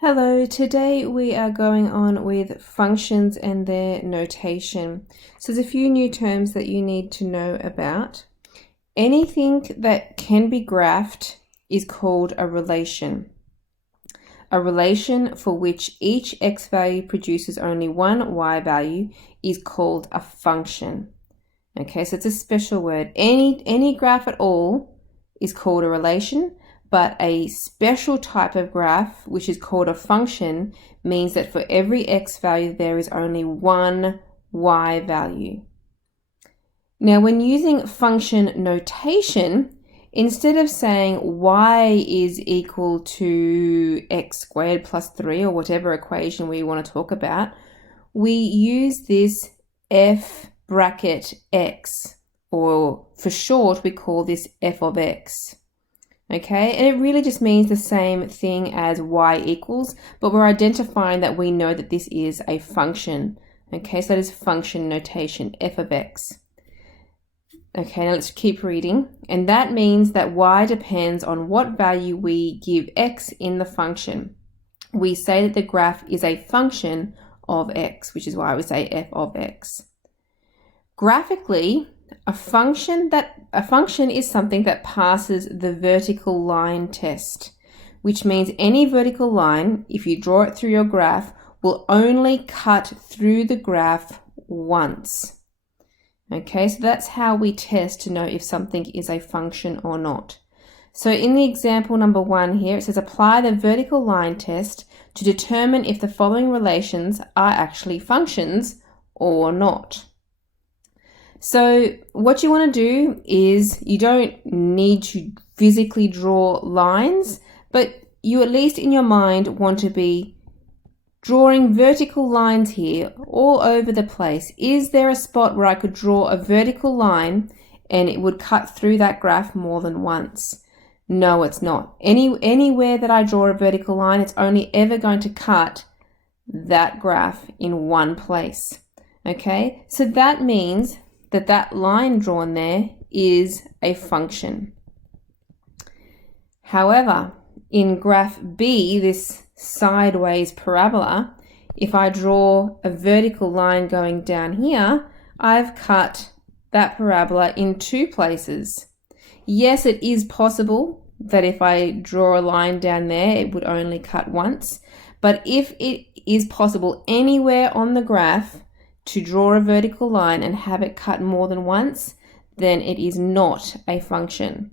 Hello, today we are going on with functions and their notation. So there's a few new terms that you need to know about. Anything that can be graphed is called a relation. A relation for which each x value produces only one y value is called a function. Okay, so it's a special word. Any graph at all is called a relation. But a special type of graph, which is called a function, means that for every x value, there is only one y value. Now, when using function notation, instead of saying y is equal to x squared plus 3 or whatever equation we want to talk about, we use this f bracket x, or for short, we call this f of x. Okay, and it really just means the same thing as y equals, but we're identifying that we know that this is a function. Okay, so that is function notation, f of x. Okay, now let's keep reading. And that means that y depends on what value we give x in the function. We say that the graph is a function of x, which is why we say f of x. Graphically, a function is something that passes the vertical line test, which means any vertical line, if you draw it through your graph, will only cut through the graph once. Okay, so that's how we test to know if something is a function or not. So in the example number 1 here, it says apply the vertical line test to determine if the following relations are actually functions or not. So what you want to do is you don't need to physically draw lines, but you at least in your mind want to be drawing vertical lines here all over the place. Is there a spot where I could draw a vertical line and it would cut through that graph more than once? No, it's not. Anywhere that I draw a vertical line, it's only ever going to cut that graph in one place. Okay, so that means that line drawn there is a function. However, in graph B, this sideways parabola, if I draw a vertical line going down here, I've cut that parabola in two places. Yes, it is possible that if I draw a line down there, it would only cut once. But if it is possible anywhere on the graph to draw a vertical line and have it cut more than once, then it is not a function.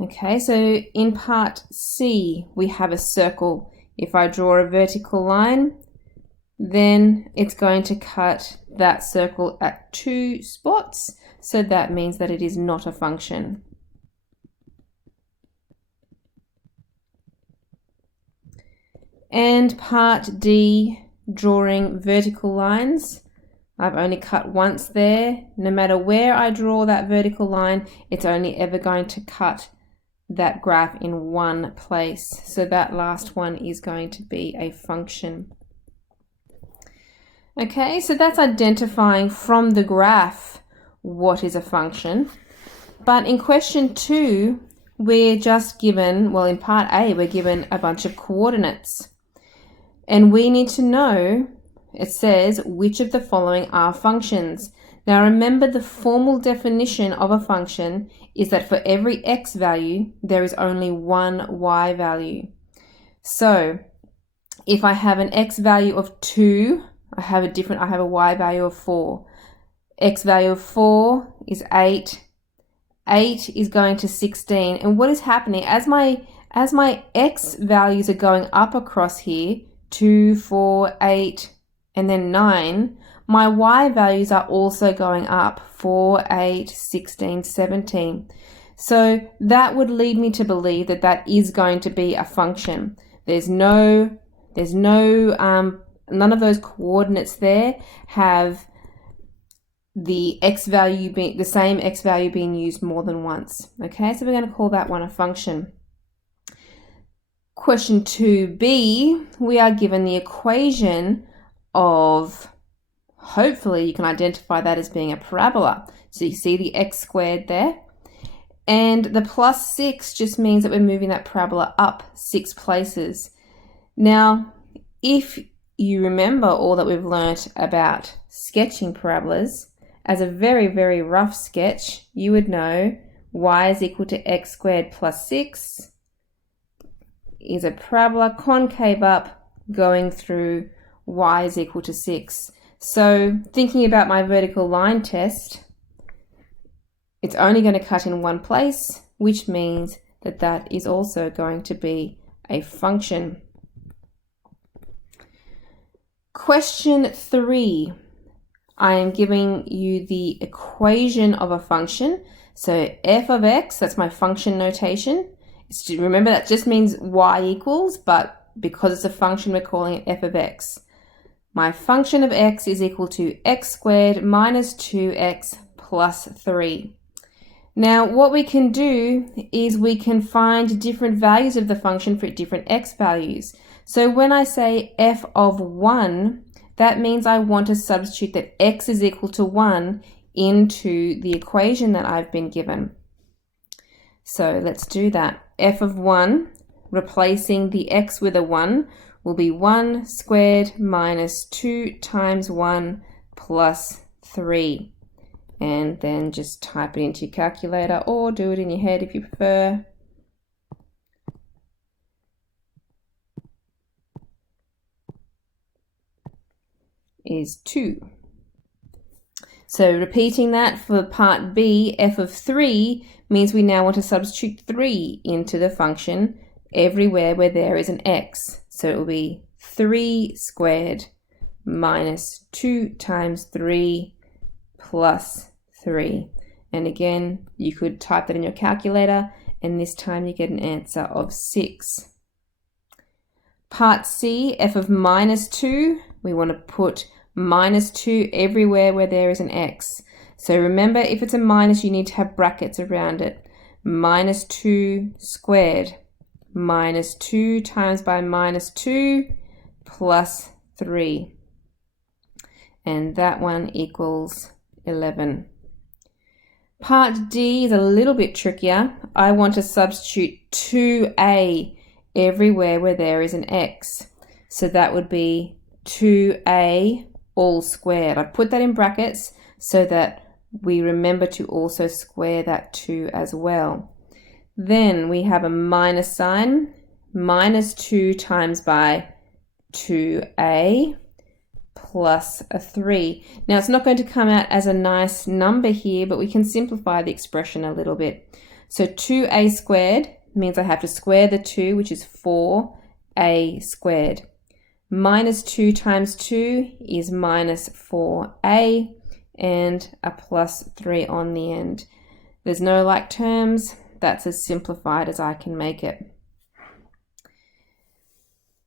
Okay, so in part C, we have a circle. If I draw a vertical line, then it's going to cut that circle at 2 spots. So that means that it is not a function. And part D, drawing vertical lines. I've only cut once there. No matter where I draw that vertical line, it's only ever going to cut that graph in one place. So that last one is going to be a function. Okay, so that's identifying from the graph what is a function. But in question 2, we're just given, well, in part A, we're given a bunch of coordinates. And we need to know, it says, which of the following are functions. Now remember, the formal definition of a function is that for every x value, there is only one y value. So if I have an x value of 2, I have a y value of 4. X value of 4 is 8. 8 is going to 16. And what is happening, as my x values are going up across here, 2, 4, 8, and then 9, my y values are also going up, 4, 8, 16, 17. So that would lead me to believe that that is going to be a function. None of those coordinates there have the x value being the same x value being used more than once. Okay, so we're going to call that one a function. Question 2b, we are given the equation of, hopefully you can identify that as being a parabola. So you see the x squared there. And the plus 6 just means that we're moving that parabola up 6 places. Now, if you remember all that we've learnt about sketching parabolas, as a very, very rough sketch, you would know y is equal to x squared plus 6 is a parabola concave up going through y is equal to 6. So thinking about my vertical line test, it's only going to cut in one place, which means that that is also going to be a function. Question 3. I am giving you the equation of a function. So f of x, that's my function notation. Remember, that just means y equals, but because it's a function, we're calling it f of x. My function of x is equal to x squared minus 2x plus 3. Now, what we can do is we can find different values of the function for different x values. So when I say f of 1, that means I want to substitute that x is equal to 1 into the equation that I've been given. So let's do that. F of 1, replacing the x with a 1, will be 1 squared minus 2 times 1 plus 3. And then just type it into your calculator or do it in your head if you prefer. Is 2. So repeating that for part B, f of 3 means we now want to substitute 3 into the function everywhere where there is an x. So it will be 3 squared minus 2 times 3 plus 3. And again, you could type that in your calculator, and this time you get an answer of 6. Part C, f of minus 2, we want to put minus 2 everywhere where there is an x. So remember, if it's a minus, you need to have brackets around it. Minus 2 squared, minus 2 times by minus 2 plus 3. And that one equals 11. Part D is a little bit trickier. I want to substitute 2a everywhere where there is an x. So that would be 2a all squared. I put that in brackets so that we remember to also square that 2 as well. Then we have a minus sign, minus 2 times by 2a plus a 3. Now it's not going to come out as a nice number here, but we can simplify the expression a little bit. So 2a squared means I have to square the 2, which is 4a squared. Minus 2 times 2 is minus 4a, and a plus 3 on the end. There's no like terms. That's as simplified as I can make it.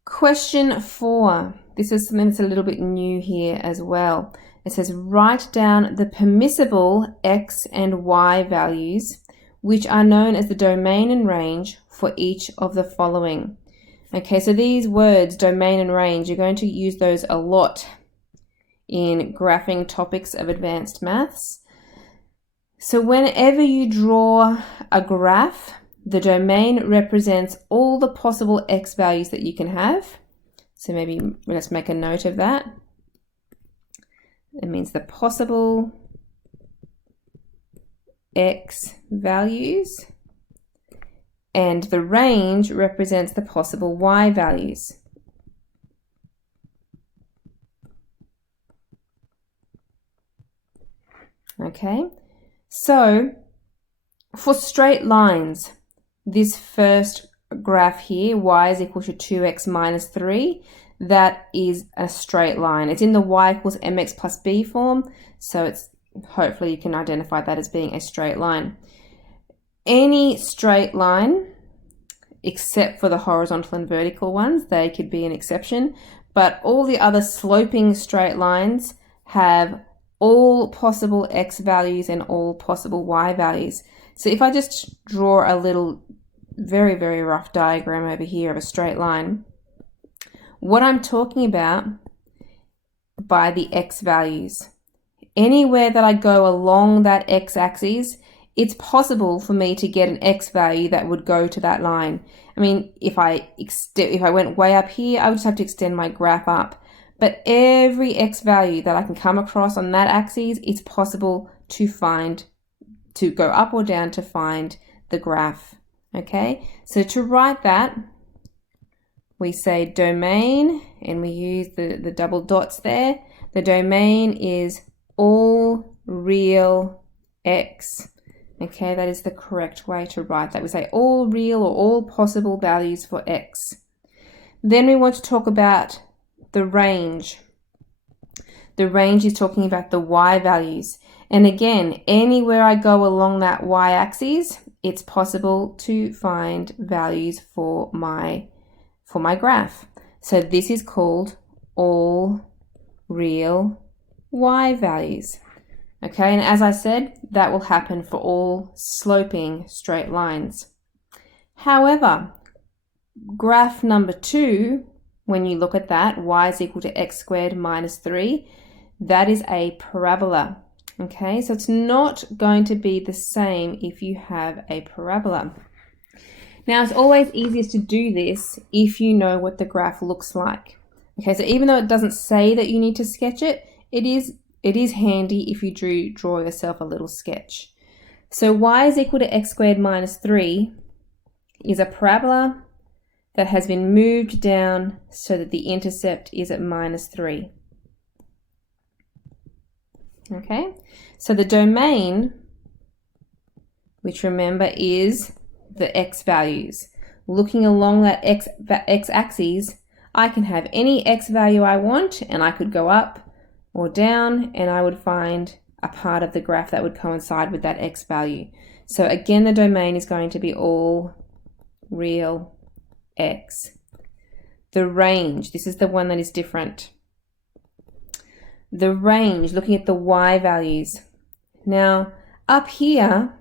Question 4. This is something that's a little bit new here as well. It says write down the permissible x and y values, which are known as the domain and range for each of the following. Okay, so these words, domain and range, you're going to use those a lot in graphing topics of advanced maths. So whenever you draw a graph, the domain represents all the possible x values that you can have. So maybe let's make a note of that. It means the possible x values. And the range represents the possible y values. Okay, so for straight lines, this first graph here, y is equal to 2x minus 3, that is a straight line. It's in the y equals mx plus b form, so it's hopefully you can identify that as being a straight line. Any straight line, except for the horizontal and vertical ones, they could be an exception, but all the other sloping straight lines have all possible x values and all possible y values. So if I just draw a little very, very rough diagram over here of a straight line, what I'm talking about by the x values, anywhere that I go along that x-axis it's possible for me to get an x value that would go to that line. I mean, if I went way up here, I would just have to extend my graph up. But every x value that I can come across on that axis, it's possible to go up or down to find the graph. Okay, so to write that, we say domain, and we use the double dots there. The domain is all real x. Okay, that is the correct way to write that. We say all real or all possible values for x. Then we want to talk about the range. The range is talking about the y values. And again, anywhere I go along that y-axis, it's possible to find values for my graph. So this is called all real y values. Okay, and as I said, that will happen for all sloping straight lines. However, graph number 2, when you look at that, y is equal to x squared minus 3, that is a parabola. Okay, so it's not going to be the same if you have a parabola. Now, it's always easiest to do this if you know what the graph looks like. Okay, so even though it doesn't say that you need to sketch it, it is handy if you draw yourself a little sketch. So y is equal to x squared minus 3 is a parabola that has been moved down so that the intercept is at minus 3. Okay, so the domain, which remember is the x values. Looking along that x-axis, I can have any x value I want, and I could go up or down, and I would find a part of the graph that would coincide with that x value. So again, the domain is going to be all real x. The range, this is the one that is different. The range, looking at the y values. Now, up here,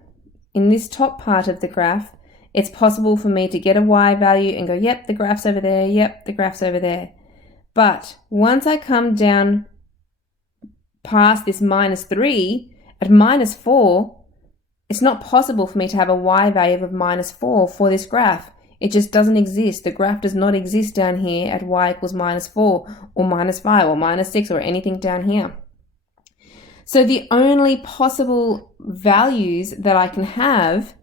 in this top part of the graph, it's possible for me to get a y value and go, yep, the graph's over there, yep, the graph's over there. But once I come down past this minus 3, at minus 4, it's not possible for me to have a y value of minus 4 for this graph. It just doesn't exist. The graph does not exist down here at y equals minus 4 or minus 5 or minus 6 or anything down here. So the only possible values that I can have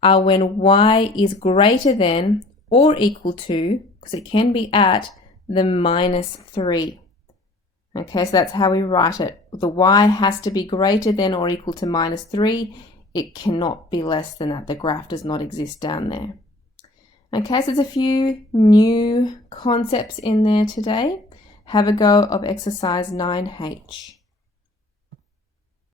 are when y is greater than or equal to, because it can be at, the minus 3. Okay, so that's how we write it. The y has to be greater than or equal to minus 3. It cannot be less than that. The graph does not exist down there. Okay, so there's a few new concepts in there today. Have a go of exercise 9H.